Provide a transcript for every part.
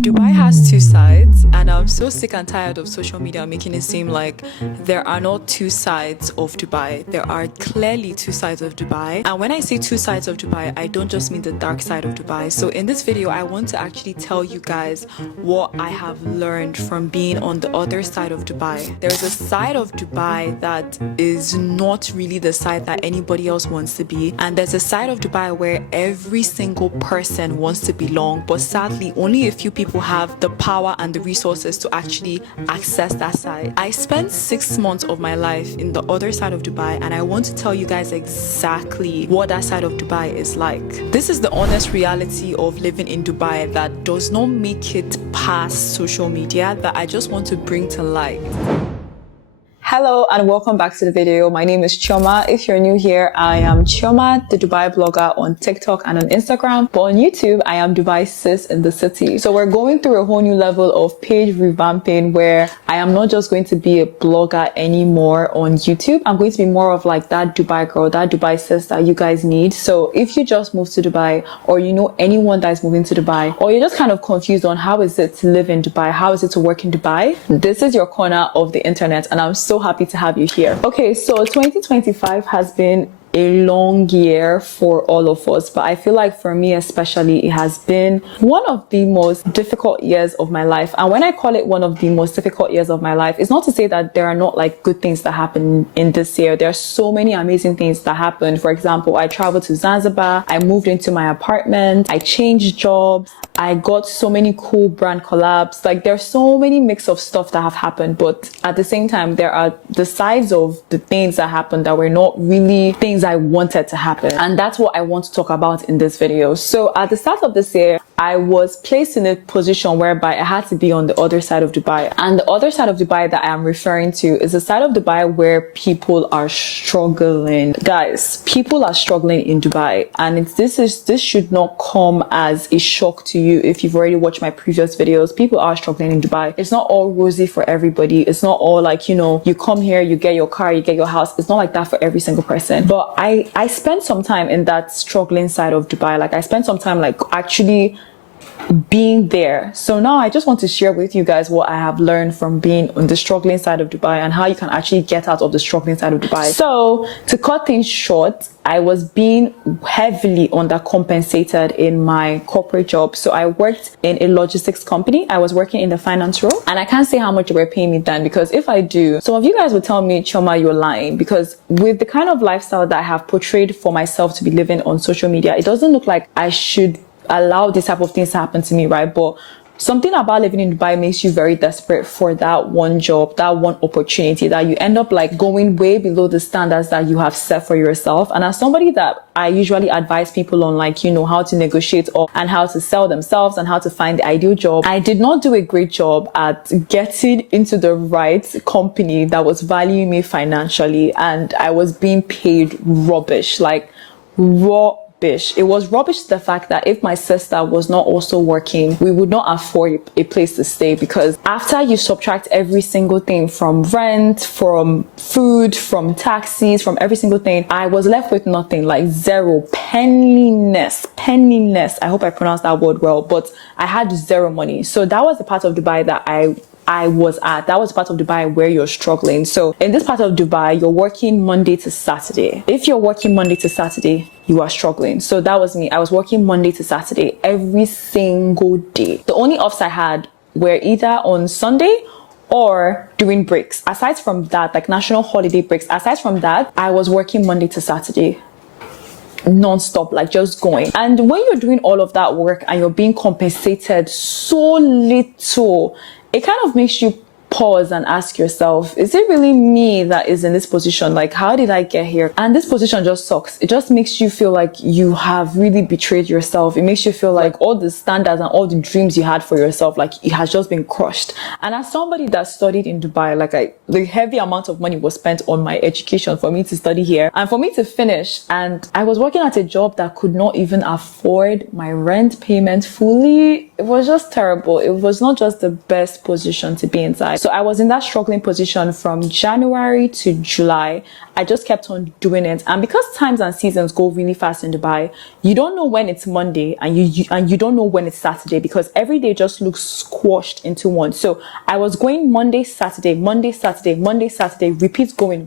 Dubai has two sides, and I'm so sick and tired of social media making it seem like there are not two sides of Dubai. There are clearly two sides of Dubai. And when I say two sides of Dubai, I don't just mean the dark side of Dubai. So in this video, I want to actually tell you guys what I have learned from being on the other side of Dubai. There's a side of Dubai that is not really the side that anybody else wants to be. And there's a side of Dubai where every single person wants to belong, but sadly, only a few people have the power and the resources to actually access that side. I spent 6 months of my life in the other side of Dubai, and I want to tell you guys exactly what that side of Dubai is like. This is the honest reality of living in Dubai that does not make it past social media, that I just want to bring to light. Hello and welcome back to the video. My name is CHIOMA. If you're new here, I am CHIOMA, the Dubai blogger on TikTok and on Instagram. But on YouTube, I am Dubai sis in the city. So we're going through a whole new level of page revamping where I am not just going to be a blogger anymore on YouTube. I'm going to be more of like that Dubai girl, that Dubai sis that you guys need. So if you just moved to Dubai, or you know anyone that is moving to Dubai, or you're just kind of confused on how is it to live in Dubai, how is it to work in Dubai, this is your corner of the internet, and I'm so happy to have you here. Okay, so 2025 has been a long year for all of us, but I feel like for me especially, it has been one of the most difficult years of my life. And when I call it one of the most difficult years of my life, it's not to say that there are not like good things that happen in this year. There are so many amazing things that happened. For example, I traveled to Zanzibar, I moved into my apartment, I changed jobs, I got so many cool brand collabs. Like there's so many mix of stuff that have happened, but at the same time, there are the sides of the things that happened that were not really things I wanted to happen. And that's what I want to talk about in this video. So at the start of this year, I was placed in a position whereby I had to be on the other side of Dubai. And the other side of Dubai that I am referring to is the side of Dubai where people are struggling. Guys, people are struggling in Dubai. And this should not come as a shock to you if you've already watched my previous videos. People are struggling in Dubai. It's not all rosy for everybody. It's not all like, you know, you come here, you get your car, you get your house. It's not like that for every single person. But I spent some time in that struggling side of Dubai. Like I spent some time like actually being there. So now I just want to share with you guys what I have learned from being on the struggling side of Dubai and how you can actually get out of the struggling side of Dubai. So to cut things short, I was being heavily undercompensated in my corporate job. So I worked in a logistics company. I was working in the finance role, and I can't say how much they were paying me then, because if I do, some of you guys would tell me, CHIOMA, you're lying, because with the kind of lifestyle that I have portrayed for myself to be living on social media, it doesn't look like I should allow this type of things to happen to me, right? But something about living in Dubai makes you very desperate for that one job, that one opportunity, that you end up like going way below the standards that you have set for yourself. And as somebody that I usually advise people on, like, you know, how to negotiate and how to sell themselves and how to find the ideal job, I did not do a great job at getting into the right company that was valuing me financially. And I was being paid rubbish, like raw. It was rubbish, the fact that if my sister was not also working, we would not afford a place to stay, because after you subtract every single thing from rent, from food, from taxis, from every single thing, I was left with nothing, like zero, penniless. I hope I pronounced that word well, but I had zero money. So that was the part of Dubai that I was at. That was part of Dubai where you're struggling. So in this part of Dubai, you're working Monday to Saturday. If you're working Monday to Saturday, you are struggling. So that was me. I was working Monday to Saturday every single day. The only offs I had were either on Sunday or during breaks. Aside from that, like national holiday breaks, aside from that, I was working Monday to Saturday non-stop, like just going. And when you're doing all of that work and you're being compensated so little, it kind of makes you pause and ask yourself, is it really me that is in this position? Like, how did I get here? And this position just sucks. It just makes you feel like you have really betrayed yourself. It makes you feel like all the standards and all the dreams you had for yourself, like it has just been crushed. And as somebody that studied in Dubai, like the heavy amount of money was spent on my education for me to study here and for me to finish. And I was working at a job that could not even afford my rent payment fully. It was just terrible. It was not just the best position to be inside. So I was in that struggling position from January to July. I just kept on doing it. And because times and seasons go really fast in Dubai, you don't know when it's Monday and you don't know when it's Saturday, because every day just looks squashed into one. So I was going Monday, Saturday, Monday, Saturday, Monday, Saturday, repeat going.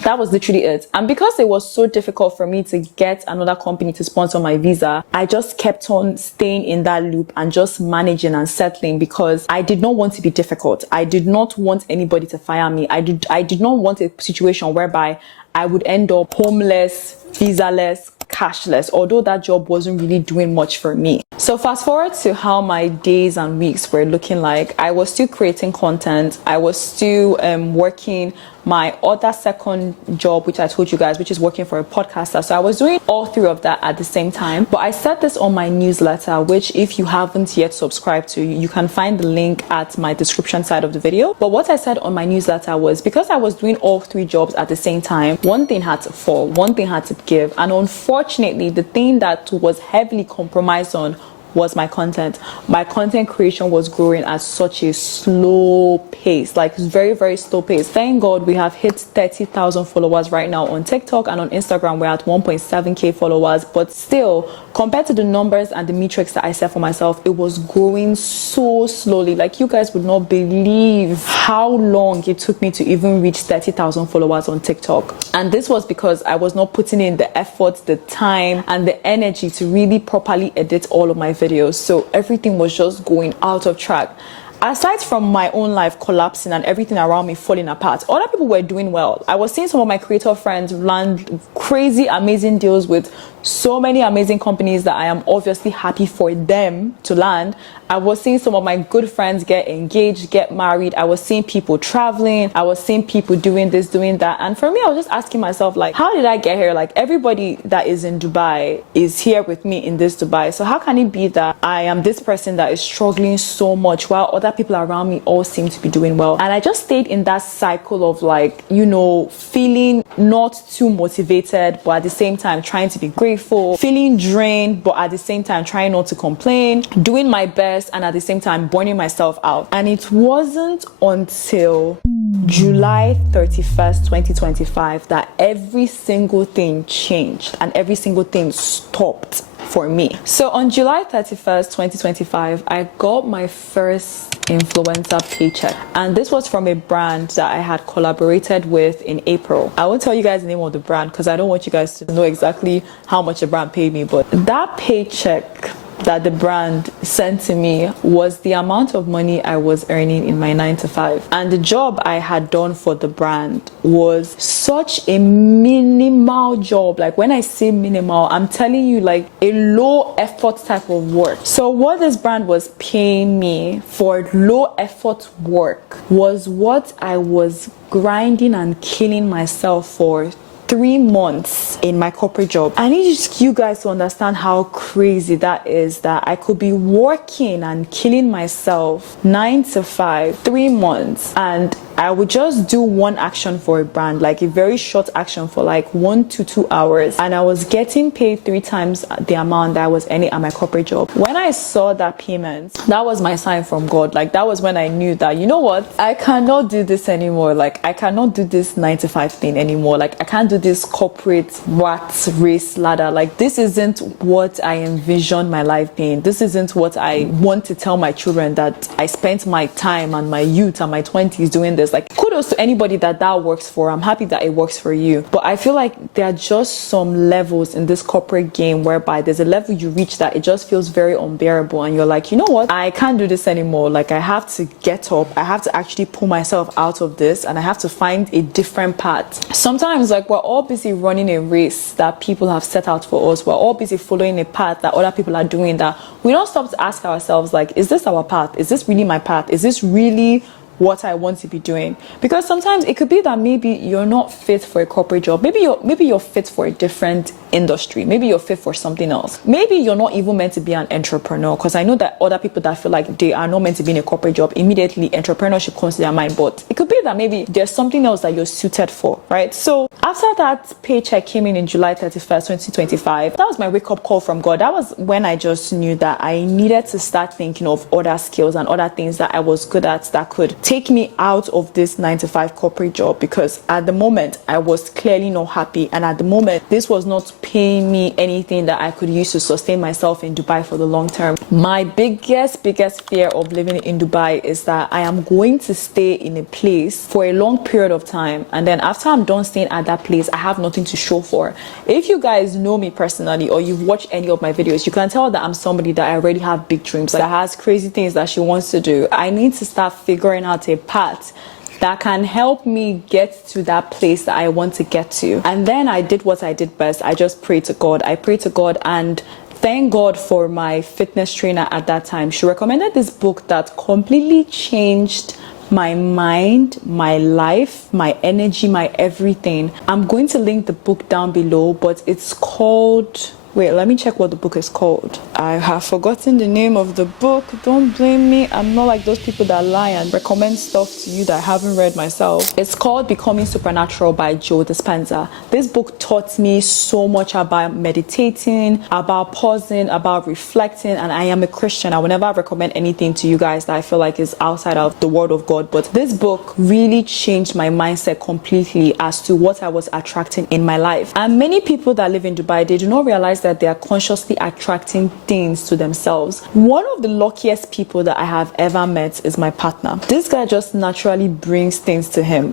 That was literally it. And because it was so difficult for me to get another company to sponsor my visa, I just kept on staying in that loop and just managing and settling, because I did not want to be difficult. I did not want anybody to fire me. I did not want a situation whereby I would end up homeless, visa-less, cashless, although that job wasn't really doing much for me. So fast forward to how my days and weeks were looking like. I was still creating content. I was still working my other second job, which I told you guys, which is working for a podcaster. So I was doing all three of that at the same time. But I said this on my newsletter, which if you haven't yet subscribed to, you can find the link at my description side of the video. But what I said on my newsletter was, because I was doing all three jobs at the same time, one thing had to fall, one thing had to give. And unfortunately, the thing that was heavily compromised on was my content. My content creation was growing at such a slow pace, like very, very slow pace. Thank God we have hit 30,000 followers right now on TikTok, and on Instagram we're at 1.7k followers. But still, compared to the numbers and the metrics that I set for myself, it was growing so slowly. Like, you guys would not believe how long it took me to even reach 30,000 followers on TikTok. And this was because I was not putting in the effort, the time, and the energy to really properly edit all of my videos. So everything was just going out of track. Aside from my own life collapsing and everything around me falling apart, other people were doing well. I was seeing some of my creator friends land crazy, amazing deals with so many amazing companies that I am obviously happy for them to land. I was seeing some of my good friends get engaged, get married. I was seeing people traveling. I was seeing people doing this, doing that. And for me, I was just asking myself, like, how did I get here? Like, everybody that is in Dubai is here with me in this Dubai. So how can it be that I am this person that is struggling so much while other people around me all seem to be doing well? And I just stayed in that cycle of, like, you know, feeling not too motivated, but at the same time trying to be grateful, feeling drained, but at the same time trying not to complain, doing my best, and at the same time burning myself out. And it wasn't until July 31st, 2025 that every single thing changed and every single thing stopped for me. So on July 31st, 2025, I got my first influencer paycheck, and this was from a brand that I had collaborated with in April. I won't tell you guys the name of the brand because I don't want you guys to know exactly how much the brand paid me, but that paycheck that the brand sent to me was the amount of money I was earning in my 9-to-5. And the job I had done for the brand was such a minimal job. Like, when I say minimal, I'm telling you, like, a low effort type of work. So what this brand was paying me for low effort work was what I was grinding and killing myself for 3 months in my corporate job. I need you guys to understand how crazy that is, that I could be working and killing myself 9-to-5, 3 months, and I would just do one action for a brand, like a very short action for like 1 to 2 hours, and I was getting paid 3 times the amount that I was earning at my corporate job. When I saw that payment, that was my sign from God. Like, that was when I knew that, you know what, I cannot do this anymore. Like, I cannot do this 9-to-5 thing anymore. Like, I can't do this corporate rat race ladder. Like, this isn't what I envisioned my life being. This isn't what I want to tell my children, that I spent my time and my youth and my 20s doing this. Like, kudos to anybody that works for. I'm happy that it works for you. But I feel like there are just some levels in this corporate game whereby there's a level you reach that it just feels very unbearable, and you're like, you know what, I can't do this anymore. Like, I have to get up. I have to actually pull myself out of this, and I have to find a different path. Sometimes, like, we're all busy running a race that people have set out for us. We're all busy following a path that other people are doing, that we don't stop to ask ourselves, like, is this our path? Is this really my path? Is this really what I want to be doing? Because sometimes it could be that maybe you're not fit for a corporate job. Maybe you're fit for a different industry. Maybe you're fit for something else. Maybe you're not even meant to be an entrepreneur, because I know that other people that feel like they are not meant to be in a corporate job, immediately entrepreneurship comes to their mind. But it could be that maybe there's something else that you're suited for, right? So after that paycheck came in July 31st, 2025, that was my wake-up call from God. That was when I just knew that I needed to start thinking of other skills and other things that I was good at that could take me out of this 9-to-5 corporate job, because at the moment I was clearly not happy, and at the moment this was not paying me anything that I could use to sustain myself in Dubai for the long term. My biggest fear of living in Dubai is that I am going to stay in a place for a long period of time, and then after I'm done staying at that place, I have nothing to show for. If you guys know me personally, or you've watched any of my videos, you can tell that I'm somebody that I already have big dreams, that has crazy things that she wants to do. I need to start figuring out a path that can help me get to that place that I want to get to. And then I did what I did best. I just prayed to God. I prayed to God, and thank God for my fitness trainer at that time. She recommended this book that completely changed my mind, my life, my energy, my everything. I'm going to link the book down below, but it's called... Wait, let me check what the book is called. I have forgotten the name of the book. Don't blame me. I'm not like those people that lie and recommend stuff to you that I haven't read myself. It's called Becoming Supernatural by Joe Dispenza. This book taught me so much about meditating, about pausing, about reflecting, and I am a Christian. I will never recommend anything to you guys that I feel like is outside of the word of God, but this book really changed my mindset completely as to what I was attracting in my life. And many people that live in Dubai, they do not realize that they are consciously attracting things to themselves. One of the luckiest people that I have ever met is my partner. This guy just naturally brings things to him.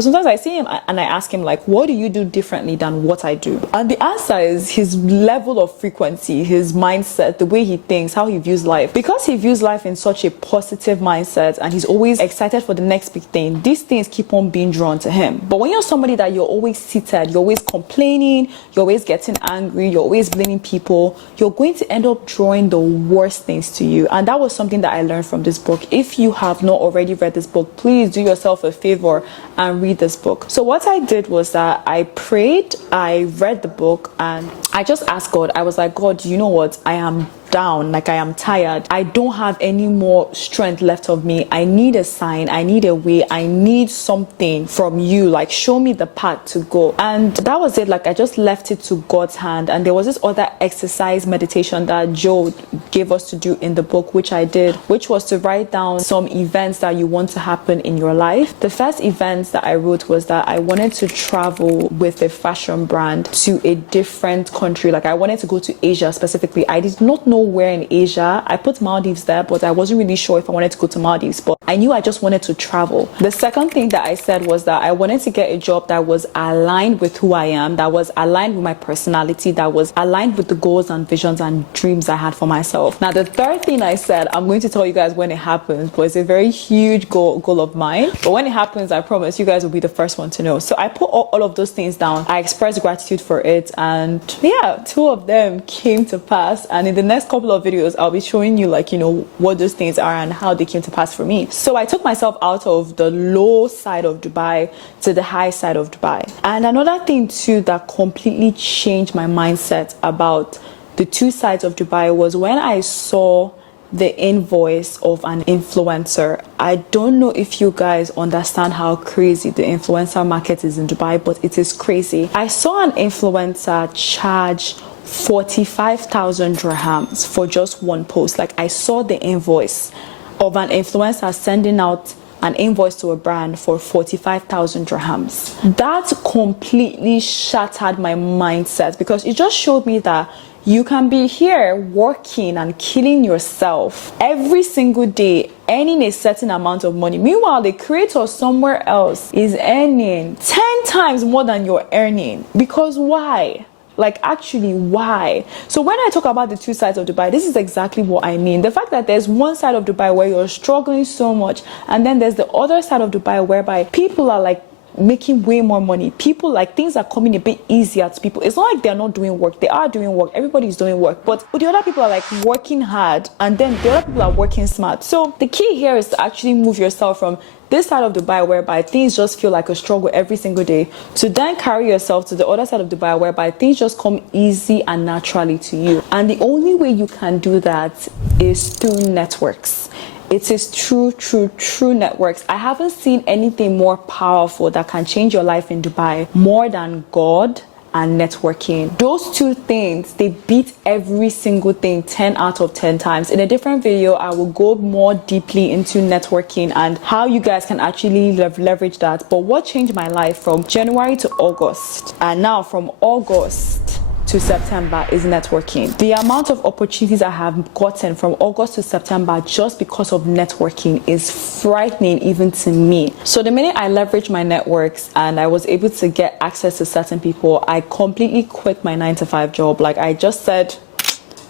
Sometimes I see him and I ask him, like, what do you do differently than what I do? And the answer is his level of frequency, his mindset, the way he thinks, how he views life. Because he views life in such a positive mindset and he's always excited for the next big thing, these things keep on being drawn to him. But when you're somebody that you're always seated, you're always complaining, you're always getting angry, you're always blaming people, you're going to end up drawing the worst things to you. And that was something that I learned from this book. If you have not already read this book, please do yourself a favor and read this book. So what I did was that I prayed, I read the book, and I just asked God. I was like, God, you know what? I am down, like I am tired. I don't have any more strength left of me. I need a sign, I need a way, I need something from you, like show me the path to go. And that was it. Like I just left it to God's hand. And there was this other exercise meditation that Joe gave us to do in the book, which I did, which was to write down some events that you want to happen in your life. The first events that I wrote was that I wanted to travel with a fashion brand to a different country. Like I wanted to go to Asia specifically. I did not know where in Asia. I put Maldives there, but I wasn't really sure if I wanted to go to Maldives, but I knew I just wanted to travel. The second thing that I said was that I wanted to get a job that was aligned with who I am, that was aligned with my personality, that was aligned with the goals and visions and dreams I had for myself. Now, the third thing I said, I'm going to tell you guys when it happens, but it's a very huge goal of mine. But when it happens, I promise you guys will be the first one to know. So I put all of those things down. I expressed gratitude for it, and yeah, 2 of them came to pass. And in the next couple of videos, I'll be showing you, like, you know, what those things are and how they came to pass for me. So I took myself out of the low side of Dubai to the high side of Dubai. And another thing too that completely changed my mindset about the 2 sides of Dubai was when I saw the invoice of an influencer. I don't know if you guys understand how crazy the influencer market is in Dubai, but it is crazy. I saw an influencer charge 45,000 dirhams for just one post. Like I saw the invoice of an influencer sending out an invoice to a brand for 45,000 dirhams. That completely shattered my mindset, because it just showed me that you can be here working and killing yourself every single day, earning a certain amount of money. Meanwhile, the creator somewhere else is earning 10 times more than you're earning. Because why? Like, actually, why? So when I talk about the 2 sides of Dubai, this is exactly what I mean. The fact that there's one side of Dubai where you're struggling so much, and then there's the other side of Dubai whereby people are like making way more money. People, like, things are coming a bit easier to people. It's not like they're not doing work. They are doing work. Everybody's doing work. But the other people are like working hard, and then the other people are working smart. So the key here is to actually move yourself from this side of Dubai whereby things just feel like a struggle every single day, to then carry yourself to the other side of Dubai whereby things just come easy and naturally to you. And the only way you can do that is through networks. It is true networks. I haven't seen anything more powerful that can change your life in Dubai more than God and networking. Those two things, they beat every single thing 10 out of 10 times. In a different video, I will go more deeply into networking and how you guys can actually leverage that. But what changed my life from January to August, and now from August to September, is networking. The amount of opportunities I have gotten from August to September just because of networking is frightening even to me. So the minute I leveraged my networks and I was able to get access to certain people, I completely quit my 9-to-5 job. Like I just said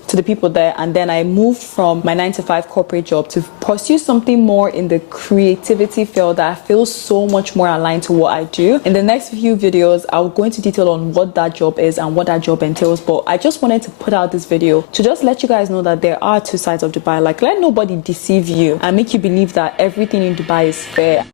to the people there, and then I moved from my 9-to-5 corporate job to pursue something more in the creativity field that I feel so much more aligned to what I do. In the next few videos, I'll go into detail on what that job is and what that job entails, but I just wanted to put out this video to just let you guys know that there are two sides of Dubai. Like, let nobody deceive you and make you believe that everything in Dubai is fair.